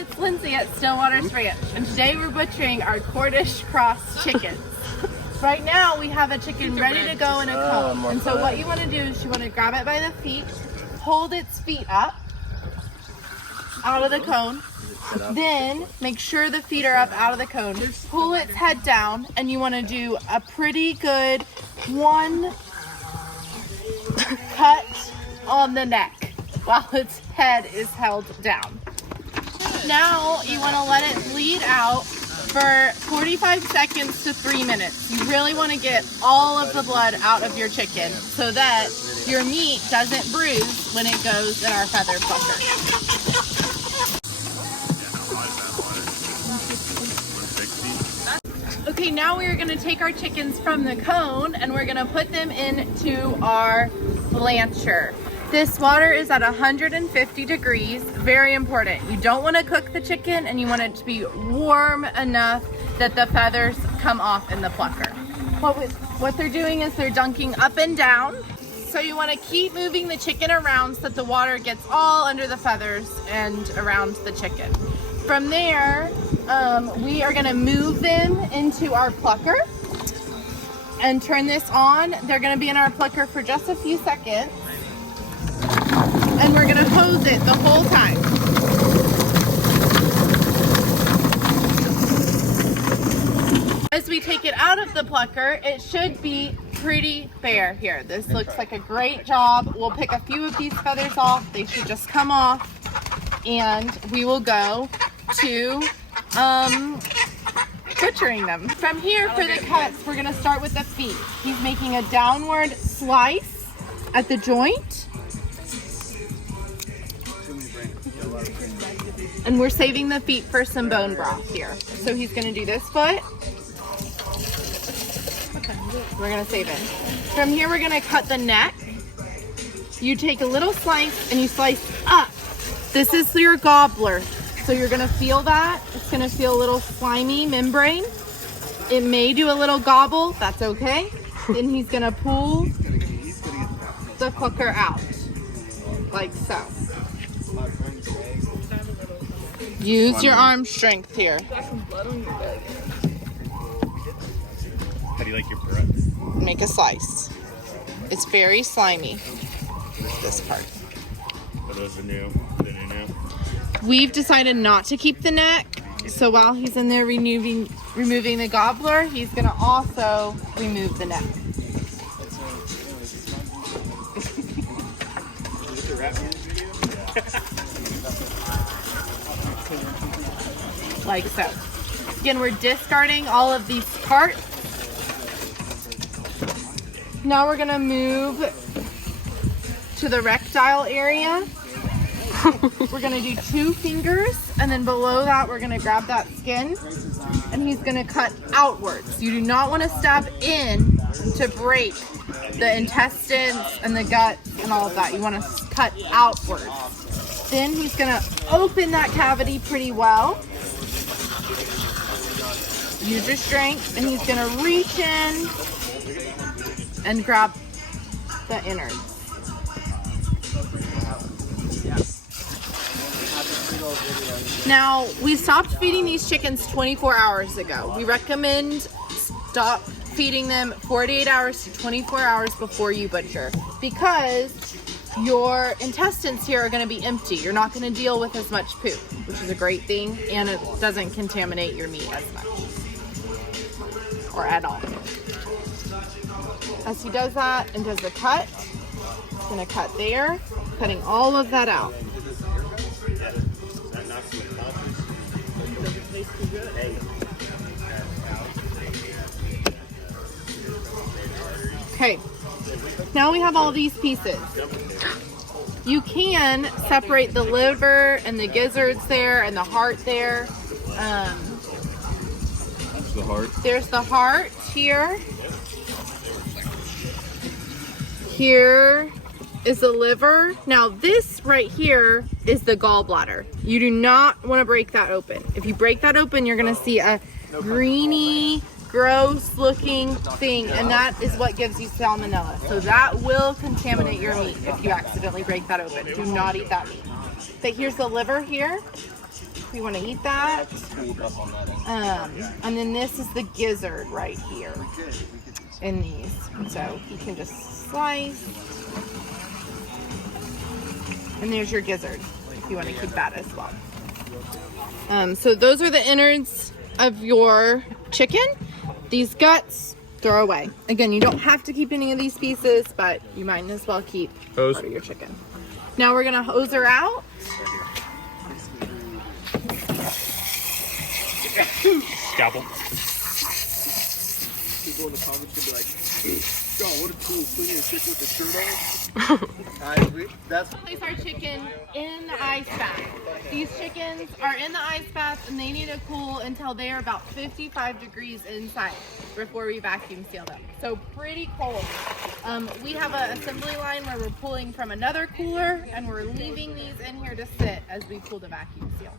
it's Lindsay at StillWaters Ranch, and today we're butchering our Cornish Cross Chickens. Right now we have a chicken ready to go in a cone, and so what you want to do is you want to grab it by the feet, hold its feet up out of the cone, then make sure the feet are up out of the cone, pull its head down, and you want to do a pretty good one cut on the neck while its head is held down. Now you want to let it bleed out for 45 seconds to 3 minutes. You really want to get all of the blood out of your chicken so that your meat doesn't bruise when it goes in our feather plucker. Okay, now we're going to take our chickens from the cone and we're going to put them into our blancher. This water is at 150 degrees, very important. You don't want to cook the chicken and you want it to be warm enough that the feathers come off in the plucker. What they're doing is they're dunking up and down. So you want to keep moving the chicken around so that the water gets all under the feathers and around the chicken. From there, we are going to move them into our plucker and turn this on. They're going to be in our plucker for just a few seconds. And we're gonna hose it the whole time. As we take it out of the plucker, it should be pretty bare here. This looks like a great job. We'll pick a few of these feathers off. They should just come off. And we will go to butchering them. From here for the cuts, we're gonna start with the feet. He's making a downward slice at the joint. And we're saving the feet for some bone broth here. So he's gonna do this foot. We're gonna save it. From here, we're gonna cut the neck. You take a little slice and you slice up. This is your gobbler. So you're gonna feel that. It's gonna feel a little slimy membrane. It may do a little gobble, that's okay. Then he's gonna pull the hooker out, like so. Use your arm strength here. How do you like your breath? Make a slice. It's very slimy, this part. Are those the new? We've decided not to keep the neck, so while he's in there removing the gobbler, he's gonna also remove the neck. Like so. Again, we're discarding all of these parts. Now we're gonna move to the rectile area. We're gonna do 2 fingers, and then below that we're gonna grab that skin, and he's gonna cut outwards. You do not want to stab in to break the intestines and the gut and all of that. You want to cut outwards. Then he's gonna open that cavity pretty well. Use your strength, and he's gonna reach in and grab the innards. Now, we stopped feeding these chickens 24 hours ago. We recommend stop feeding them 48 hours to 24 hours before you butcher, because your intestines here are going to be empty. You're not going to deal with as much poop, which is a great thing, and it doesn't contaminate your meat as much, or at all. As he does that and does the cut, he's going to cut there, cutting all of that out. Okay, now we have all these pieces. You can separate the liver and the gizzards there and the heart there. That's the heart. There's the heart here. Here is the liver. Now this right here is the gallbladder. You do not want to break that open. If you break that open, you're going to see a greeny, gross looking thing, and that is what gives you salmonella. So that will contaminate your meat if you accidentally break that open. Do not eat that meat. But here's the liver here. We want to eat that. Pulled up on that. And then this is the gizzard right here in these. So you can just slice. And there's your gizzard if you want to keep that as well. So those are the innards of your chicken. These guts, throw away. Again, you don't have to keep any of these pieces, but you might as well keep Hose. part of your chicken. Now we're gonna hose her out. Scalpel. People in the comments will be like, "Yo, what a cool cleaning a chicken with the shirt on." That's Place our chicken in the ice bath. These chickens are in the ice bath and they need to cool until they are about 55 degrees inside before we vacuum seal them. So pretty cold. We have an assembly line where we're pulling from another cooler and we're leaving these in here to sit as we pull the vacuum seal.